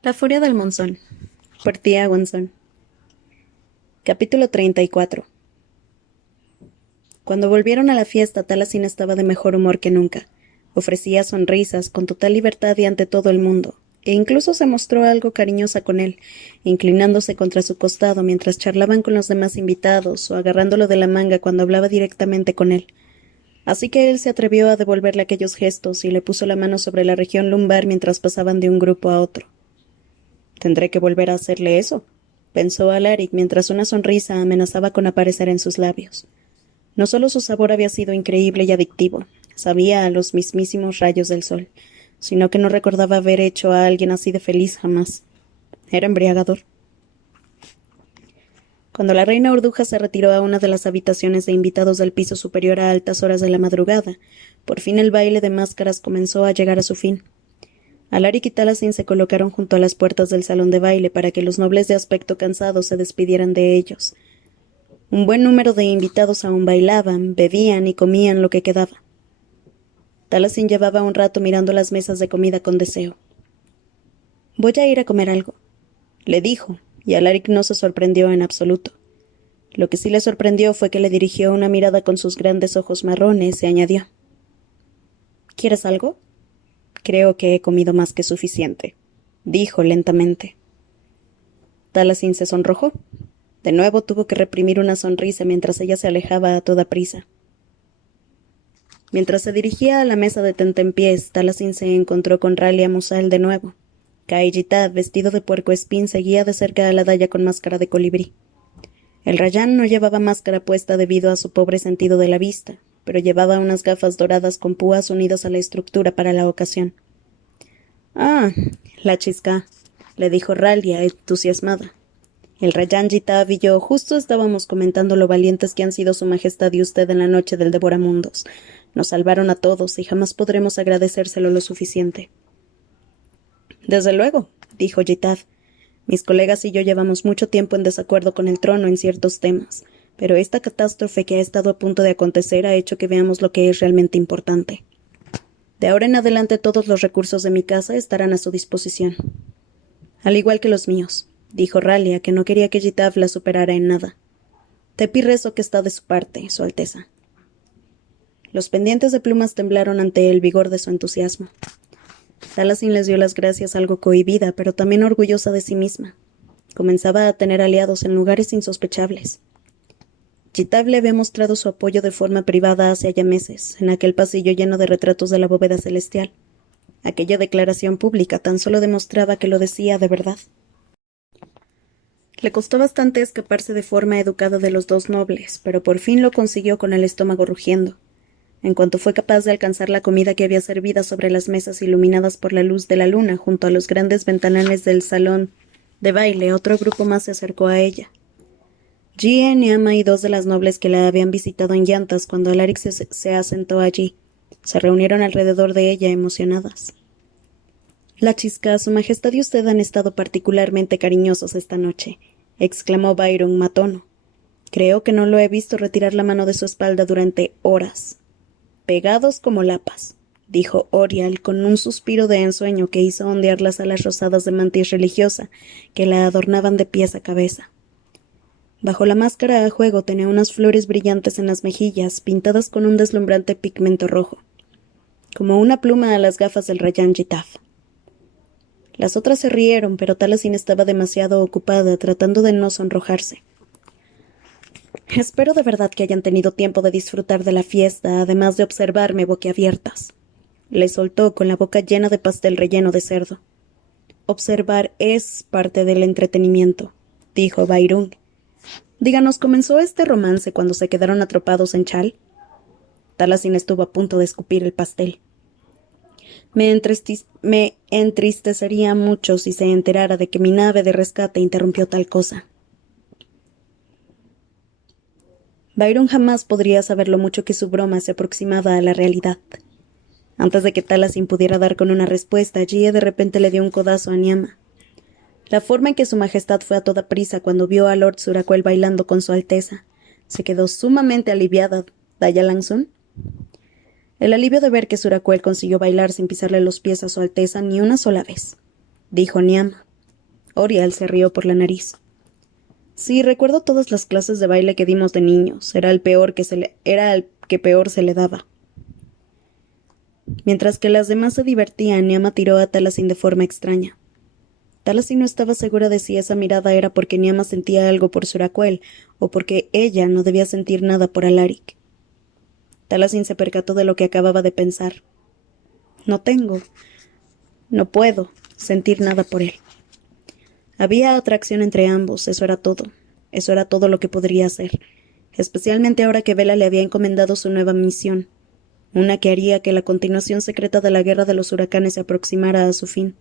La furia del monzón, por Tia Gonzón. Capítulo 34. Cuando volvieron a la fiesta, Talasin estaba de mejor humor que nunca. Ofrecía sonrisas con total libertad y ante todo el mundo, e incluso se mostró algo cariñosa con él, inclinándose contra su costado mientras charlaban con los demás invitados o agarrándolo de la manga cuando hablaba directamente con él. Así que él se atrevió a devolverle aquellos gestos y le puso la mano sobre la región lumbar mientras pasaban de un grupo a otro. Tendré que volver a hacerle eso, pensó Alaric mientras una sonrisa amenazaba con aparecer en sus labios. No solo su sabor había sido increíble y adictivo, sabía a los mismísimos rayos del sol, sino que no recordaba haber hecho a alguien así de feliz jamás. Era embriagador. Cuando la reina Urduja se retiró a una de las habitaciones de invitados del piso superior a altas horas de la madrugada, por fin el baile de máscaras comenzó a llegar a su fin. Alaric y Talasin se colocaron junto a las puertas del salón de baile para que los nobles de aspecto cansado se despidieran de ellos. Un buen número de invitados aún bailaban, bebían y comían lo que quedaba. Talasin llevaba un rato mirando las mesas de comida con deseo. «Voy a ir a comer algo», le dijo, y Alaric no se sorprendió en absoluto. Lo que sí le sorprendió fue que le dirigió una mirada con sus grandes ojos marrones y añadió: «¿Quieres algo?» «Creo que he comido más que suficiente», dijo lentamente. Talasin se sonrojó. De nuevo tuvo que reprimir una sonrisa mientras ella se alejaba a toda prisa. Mientras se dirigía a la mesa de tentempiés, Talasin se encontró con Ralia Musal de nuevo. Caillitad, vestido de puercoespín, seguía de cerca a la daya con máscara de colibrí. El rayán no llevaba máscara puesta debido a su pobre sentido de la vista, pero llevaba unas gafas doradas con púas unidas a la estructura para la ocasión. «Ah, la chisca», le dijo Ralia, entusiasmada. «El rayán Jitab y yo justo estábamos comentando lo valientes que han sido su majestad y usted en la noche del devoramundos. Nos salvaron a todos y jamás podremos agradecérselo lo suficiente». «Desde luego», dijo Jitab. «Mis colegas y yo llevamos mucho tiempo en desacuerdo con el trono en ciertos temas, pero esta catástrofe que ha estado a punto de acontecer ha hecho que veamos lo que es realmente importante. De ahora en adelante todos los recursos de mi casa estarán a su disposición». «Al igual que los míos», dijo Ralia, que no quería que Jitab la superara en nada. «Tepi rezo que está de su parte, Su Alteza». Los pendientes de plumas temblaron ante el vigor de su entusiasmo. Talasin les dio las gracias algo cohibida, pero también orgullosa de sí misma. Comenzaba a tener aliados en lugares insospechables. Jitab le había mostrado su apoyo de forma privada hace ya meses, en aquel pasillo lleno de retratos de la bóveda celestial. Aquella declaración pública tan solo demostraba que lo decía de verdad. Le costó bastante escaparse de forma educada de los dos nobles, pero por fin lo consiguió con el estómago rugiendo. En cuanto fue capaz de alcanzar la comida que había servida sobre las mesas iluminadas por la luz de la luna junto a los grandes ventanales del salón de baile, otro grupo más se acercó a ella. Jie, Niama y dos de las nobles que la habían visitado en llantas cuando Alaric se asentó allí, se reunieron alrededor de ella emocionadas. «La chisca, su majestad y usted han estado particularmente cariñosos esta noche», exclamó Byron Matono. «Creo que no lo he visto retirar la mano de su espalda durante horas». «Pegados como lapas», dijo Orial con un suspiro de ensueño que hizo ondear las alas rosadas de mantis religiosa que la adornaban de pies a cabeza. Bajo la máscara a juego tenía unas flores brillantes en las mejillas, pintadas con un deslumbrante pigmento rojo, como una pluma a las gafas del rayán Jitab. Las otras se rieron, pero Talasin estaba demasiado ocupada tratando de no sonrojarse. «Espero de verdad que hayan tenido tiempo de disfrutar de la fiesta, además de observarme boquiabiertas», le soltó con la boca llena de pastel relleno de cerdo. «Observar es parte del entretenimiento», dijo Bairung. «Díganos, ¿comenzó este romance cuando se quedaron atrapados en Chal?» Talasin estuvo a punto de escupir el pastel. Me entristecería mucho si se enterara de que mi nave de rescate interrumpió tal cosa». Byron jamás podría saber lo mucho que su broma se aproximaba a la realidad. Antes de que Talasin pudiera dar con una respuesta, Jie de repente le dio un codazo a Niama. La forma en que su majestad fue a toda prisa cuando vio a Lord Suracuel bailando con su Alteza. Se quedó sumamente aliviada, Daya Langsun. El alivio de ver que Suracuel consiguió bailar sin pisarle los pies a su Alteza ni una sola vez, dijo Niama. Orial se rió por la nariz. Sí, recuerdo todas las clases de baile que dimos de niños. Era el que peor se le daba. Mientras que las demás se divertían, Niama tiró a Talasin de forma extraña. Talasin no estaba segura de si esa mirada era porque Niama sentía algo por Suracuel o porque ella no debía sentir nada por Alaric. Talasin se percató de lo que acababa de pensar. No puedo sentir nada por él. Había atracción entre ambos, eso era todo. Eso era todo lo que podría hacer, especialmente ahora que Vela le había encomendado su nueva misión, una que haría que la continuación secreta de la guerra de los huracanes se aproximara a su fin.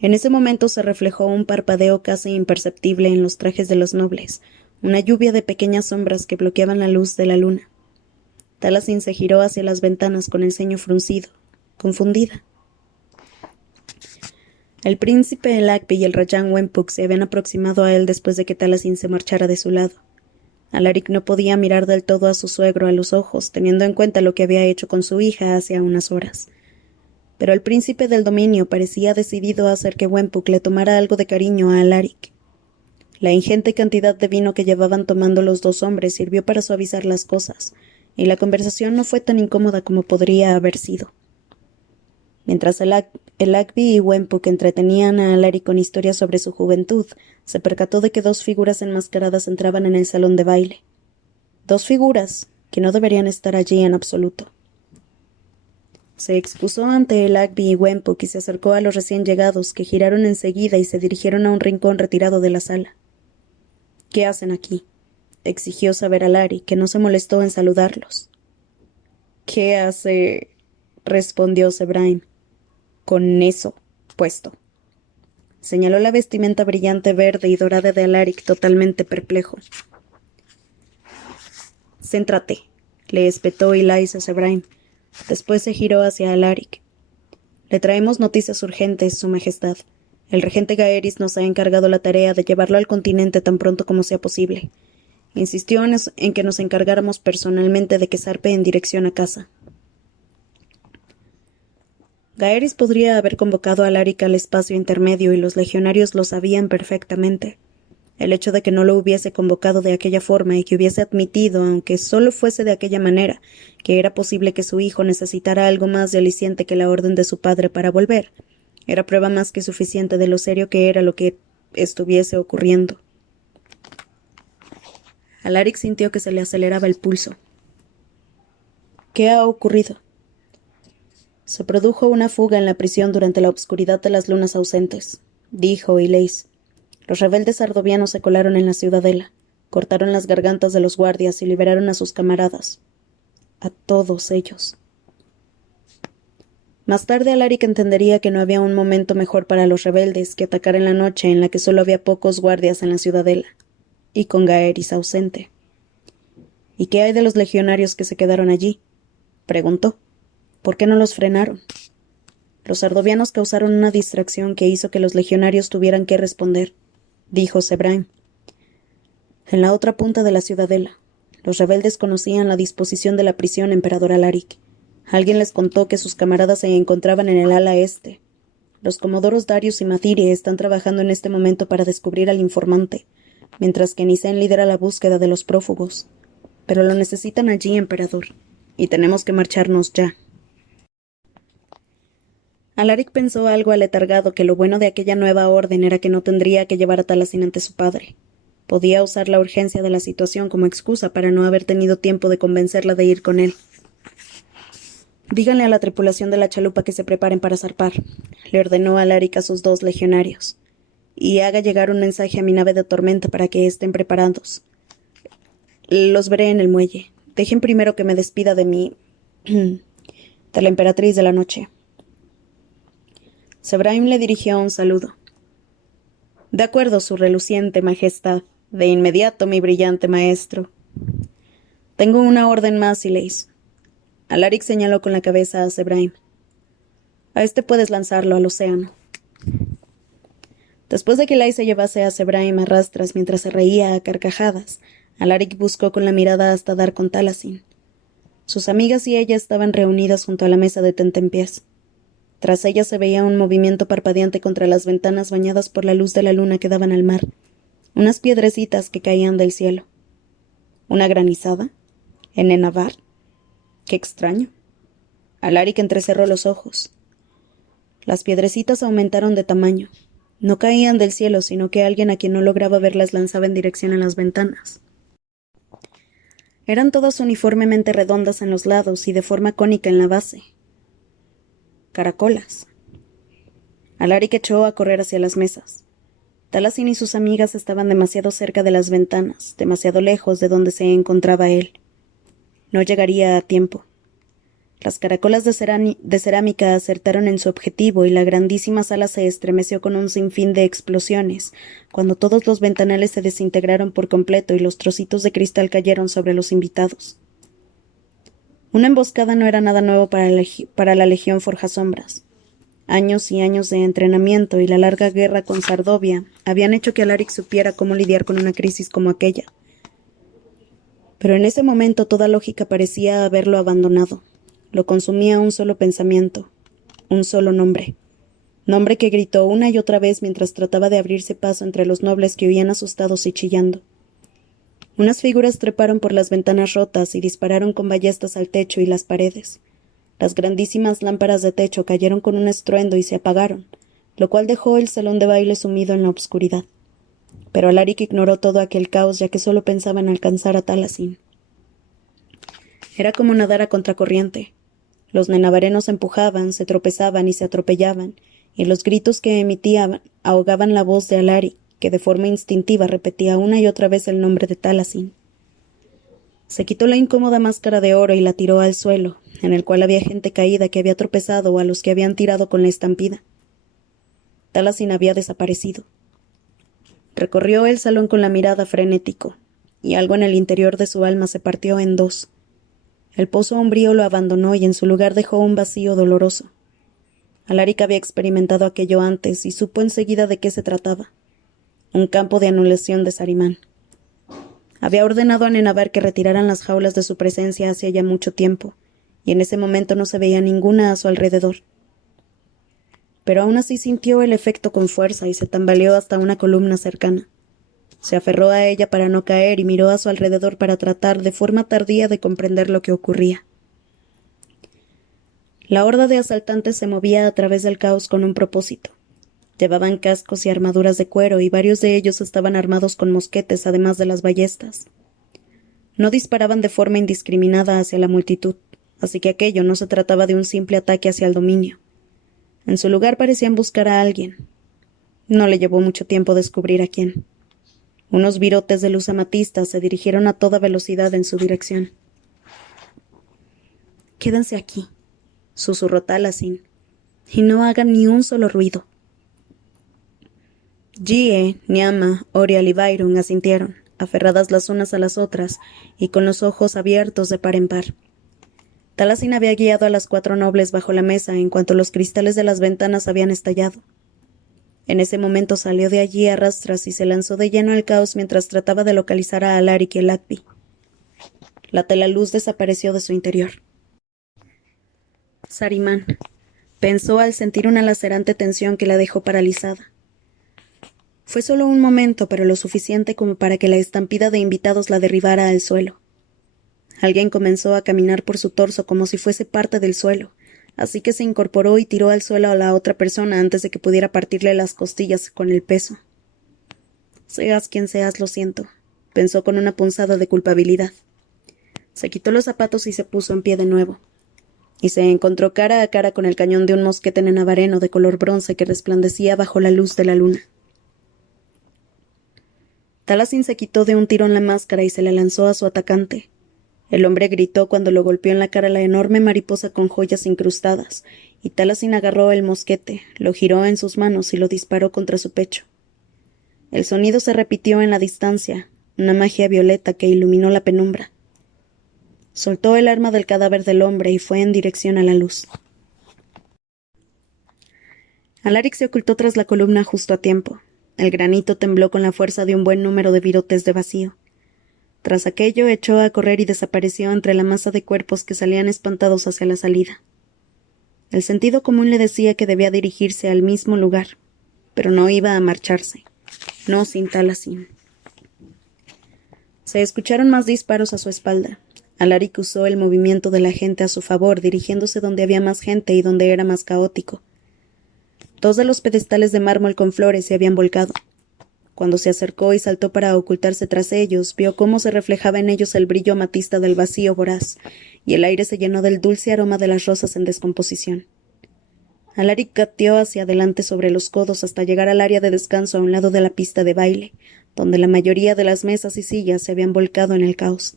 En ese momento se reflejó un parpadeo casi imperceptible en los trajes de los nobles, una lluvia de pequeñas sombras que bloqueaban la luz de la luna. Talasin se giró hacia las ventanas con el ceño fruncido, confundida. El príncipe Elagby y el rayán Wempuk se habían aproximado a él después de que Talasin se marchara de su lado. Alaric no podía mirar del todo a su suegro a los ojos, teniendo en cuenta lo que había hecho con su hija hace unas horas. Pero el príncipe del dominio parecía decidido a hacer que Wempuk le tomara algo de cariño a Alaric. La ingente cantidad de vino que llevaban tomando los dos hombres sirvió para suavizar las cosas, y la conversación no fue tan incómoda como podría haber sido. Mientras Elagby y Wempuk entretenían a Alaric con historias sobre su juventud, se percató de que dos figuras enmascaradas entraban en el salón de baile. Dos figuras que no deberían estar allí en absoluto. Se excusó ante Elagby y Wempuk y se acercó a los recién llegados, que giraron enseguida y se dirigieron a un rincón retirado de la sala. —¿Qué hacen aquí? —exigió saber Alaric, que no se molestó en saludarlos. —¿Qué hace? —respondió Sebraim. —Con eso puesto. Señaló la vestimenta brillante verde y dorada de Alaric, totalmente perplejo. —Céntrate —le espetó Ilais a Sebraim. Después se giró hacia Alaric. —Le traemos noticias urgentes, Su Majestad. El regente Gaeris nos ha encargado la tarea de llevarlo al continente tan pronto como sea posible. Insistió en que nos encargáramos personalmente de que zarpe en dirección a casa. Gaeris podría haber convocado a Alaric al espacio intermedio y los legionarios lo sabían perfectamente. El hecho de que no lo hubiese convocado de aquella forma y que hubiese admitido, aunque solo fuese de aquella manera, que era posible que su hijo necesitara algo más de aliciente que la orden de su padre para volver, era prueba más que suficiente de lo serio que era lo que estuviese ocurriendo. Alaric sintió que se le aceleraba el pulso. ¿Qué ha ocurrido? Se produjo una fuga en la prisión durante la obscuridad de las lunas ausentes, dijo Ilais. Los rebeldes ardovianos se colaron en la ciudadela, cortaron las gargantas de los guardias y liberaron a sus camaradas. A todos ellos. Más tarde Alaric entendería que no había un momento mejor para los rebeldes que atacar en la noche en la que solo había pocos guardias en la ciudadela, y con Gaeris ausente. —¿Y qué hay de los legionarios que se quedaron allí? —preguntó. ¿Por qué no los frenaron? Los ardovianos causaron una distracción que hizo que los legionarios tuvieran que responder, dijo Sebraim. En la otra punta de la ciudadela, los rebeldes conocían la disposición de la prisión emperador Alaric. Alguien les contó que sus camaradas se encontraban en el ala este. Los comodoros Darius y Mathiri están trabajando en este momento para descubrir al informante, mientras que Nisen lidera la búsqueda de los prófugos. Pero lo necesitan allí, emperador, y tenemos que marcharnos ya. Alaric pensó algo aletargado que lo bueno de aquella nueva orden era que no tendría que llevar a Talasin ante su padre. Podía usar la urgencia de la situación como excusa para no haber tenido tiempo de convencerla de ir con él. Díganle a la tripulación de la chalupa que se preparen para zarpar, le ordenó Alaric a sus dos legionarios, y haga llegar un mensaje a mi nave de tormenta para que estén preparados. Los veré en el muelle. Dejen primero que me despida de mi... de la emperatriz de la noche. Sebraim le dirigió un saludo. —De acuerdo, su reluciente majestad. De inmediato, mi brillante maestro. Tengo una orden más, Ilais. Alaric señaló con la cabeza a Sebraim. A este puedes lanzarlo al océano. Después de que Ilais se llevase a Sebraim a rastras mientras se reía a carcajadas, Alaric buscó con la mirada hasta dar con Talasin. Sus amigas y ella estaban reunidas junto a la mesa de tentempiés. Tras ella se veía un movimiento parpadeante contra las ventanas bañadas por la luz de la luna que daban al mar, unas piedrecitas que caían del cielo. ¿Una granizada? ¿En Enavar? ¡Qué extraño! Alaric entrecerró los ojos. Las piedrecitas aumentaron de tamaño. No caían del cielo, sino que alguien a quien no lograba verlas lanzaba en dirección a las ventanas. Eran todas uniformemente redondas en los lados y de forma cónica en la base. Caracolas. Alaric echó a correr hacia las mesas. Taliesin y sus amigas estaban demasiado cerca de las ventanas, demasiado lejos de donde se encontraba él. No llegaría a tiempo. Las caracolas de cerámica acertaron en su objetivo y la grandísima sala se estremeció con un sinfín de explosiones, cuando todos los ventanales se desintegraron por completo y los trocitos de cristal cayeron sobre los invitados. Una emboscada no era nada nuevo para la Legión Forjasombras. Años y años de entrenamiento y la larga guerra con Sardovia habían hecho que Alaric supiera cómo lidiar con una crisis como aquella. Pero en ese momento toda lógica parecía haberlo abandonado. Lo consumía un solo pensamiento, un solo nombre. Nombre que gritó una y otra vez mientras trataba de abrirse paso entre los nobles que huían asustados y chillando. Unas figuras treparon por las ventanas rotas y dispararon con ballestas al techo y las paredes. Las grandísimas lámparas de techo cayeron con un estruendo y se apagaron, lo cual dejó el salón de baile sumido en la obscuridad. Pero Alaric ignoró todo aquel caos, ya que solo pensaba en alcanzar a Taliesin. Era como nadar a contracorriente. Los nenavarenos empujaban, se tropezaban y se atropellaban, y los gritos que emitían ahogaban la voz de Alaric, que de forma instintiva repetía una y otra vez el nombre de Taliesin. Se quitó la incómoda máscara de oro y la tiró al suelo, en el cual había gente caída que había tropezado o a los que habían tirado con la estampida. Taliesin había desaparecido. Recorrió el salón con la mirada frenético, y algo en el interior de su alma se partió en dos. El pozo umbrío lo abandonó y en su lugar dejó un vacío doloroso. Alaric había experimentado aquello antes y supo enseguida de qué se trataba. Un campo de anulación de Sarimán. Había ordenado a Nenavar que retiraran las jaulas de su presencia hacía ya mucho tiempo, y en ese momento no se veía ninguna a su alrededor. Pero aún así sintió el efecto con fuerza y se tambaleó hasta una columna cercana. Se aferró a ella para no caer y miró a su alrededor para tratar de forma tardía de comprender lo que ocurría. La horda de asaltantes se movía a través del caos con un propósito. Llevaban cascos y armaduras de cuero y varios de ellos estaban armados con mosquetes además de las ballestas. No disparaban de forma indiscriminada hacia la multitud, así que aquello no se trataba de un simple ataque hacia el dominio. En su lugar parecían buscar a alguien. No le llevó mucho tiempo descubrir a quién. Unos virotes de luz amatista se dirigieron a toda velocidad en su dirección. «Quédense aquí», susurró Taliesin, «y no hagan ni un solo ruido». Gie, Niama, Orial y Byron asintieron, aferradas las unas a las otras y con los ojos abiertos de par en par. Taliesin había guiado a las 4 nobles bajo la mesa en cuanto los cristales de las ventanas habían estallado. En ese momento salió de allí a rastras y se lanzó de lleno al caos mientras trataba de localizar a Alaric y el Acpi. La telaluz desapareció de su interior. Sarimán, pensó al sentir una lacerante tensión que la dejó paralizada. Fue solo un momento, pero lo suficiente como para que la estampida de invitados la derribara al suelo. Alguien comenzó a caminar por su torso como si fuese parte del suelo, así que se incorporó y tiró al suelo a la otra persona antes de que pudiera partirle las costillas con el peso. Seas quien seas, lo siento, pensó con una punzada de culpabilidad. Se quitó los zapatos y se puso en pie de nuevo. Y se encontró cara a cara con el cañón de un mosquete nenavareno de color bronce que resplandecía bajo la luz de la luna. Taliesin se quitó de un tirón la máscara y se la lanzó a su atacante. El hombre gritó cuando lo golpeó en la cara la enorme mariposa con joyas incrustadas, y Taliesin agarró el mosquete, lo giró en sus manos y lo disparó contra su pecho. El sonido se repitió en la distancia, una magia violeta que iluminó la penumbra. Soltó el arma del cadáver del hombre y fue en dirección a la luz. Alaric se ocultó tras la columna justo a tiempo. El granito tembló con la fuerza de un buen número de virotes de vacío. Tras aquello echó a correr y desapareció entre la masa de cuerpos que salían espantados hacia la salida. El sentido común le decía que debía dirigirse al mismo lugar, pero no iba a marcharse, no sin Taliesin. Se escucharon más disparos a su espalda. Alaric usó el movimiento de la gente a su favor, dirigiéndose donde había más gente y donde era más caótico. Dos de los pedestales de mármol con flores se habían volcado. Cuando se acercó y saltó para ocultarse tras ellos, vio cómo se reflejaba en ellos el brillo amatista del vacío voraz, y el aire se llenó del dulce aroma de las rosas en descomposición. Alaric gateó hacia adelante sobre los codos hasta llegar al área de descanso a un lado de la pista de baile, donde la mayoría de las mesas y sillas se habían volcado en el caos.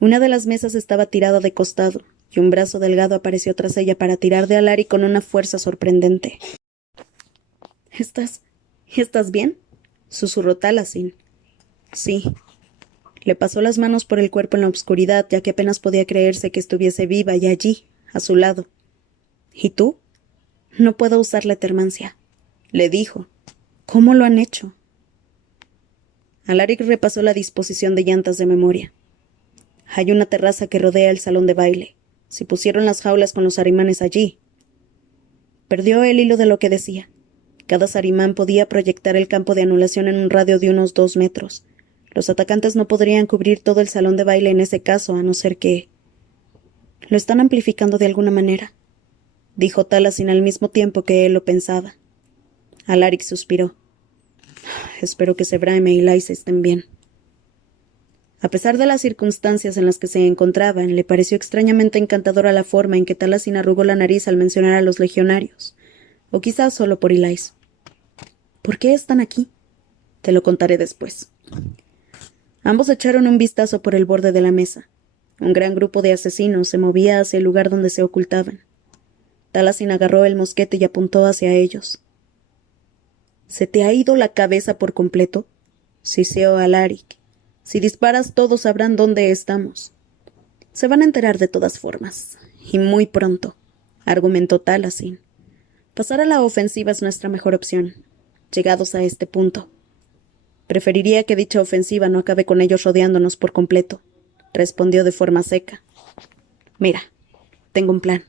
Una de las mesas estaba tirada de costado, y un brazo delgado apareció tras ella para tirar de Alaric con una fuerza sorprendente. ¿Estás bien? Susurró Taliesin. Sí. Le pasó las manos por el cuerpo en la oscuridad, ya que apenas podía creerse que estuviese viva y allí, a su lado. ¿Y tú? No puedo usar la etermancia, le dijo. ¿Cómo lo han hecho? Alaric repasó la disposición de llantas de memoria. Hay una terraza que rodea el salón de baile. Si pusieron las jaulas con los sarimanes allí. Perdió el hilo de lo que decía. Cada sarimán podía proyectar el campo de anulación en un radio de unos 2 metros. Los atacantes no podrían cubrir todo el salón de baile en ese caso, a no ser que... Lo están amplificando de alguna manera, dijo Taliesin al mismo tiempo que él lo pensaba. Alaric suspiró. Espero que Sebrae y Lais estén bien. A pesar de las circunstancias en las que se encontraban, le pareció extrañamente encantadora la forma en que Taliesin arrugó la nariz al mencionar a los legionarios. O quizás solo por Ilais. ¿Por qué están aquí? Te lo contaré después. Ambos echaron un vistazo por el borde de la mesa. Un gran grupo de asesinos se movía hacia el lugar donde se ocultaban. Taliesin agarró el mosquete y apuntó hacia ellos. ¿Se te ha ido la cabeza por completo? Siseó Alaric. Si disparas, todos sabrán dónde estamos. Se van a enterar de todas formas. Y muy pronto, argumentó Taliesin. Pasar a la ofensiva es nuestra mejor opción, llegados a este punto. Preferiría que dicha ofensiva no acabe con ellos rodeándonos por completo, respondió de forma seca. Mira, tengo un plan.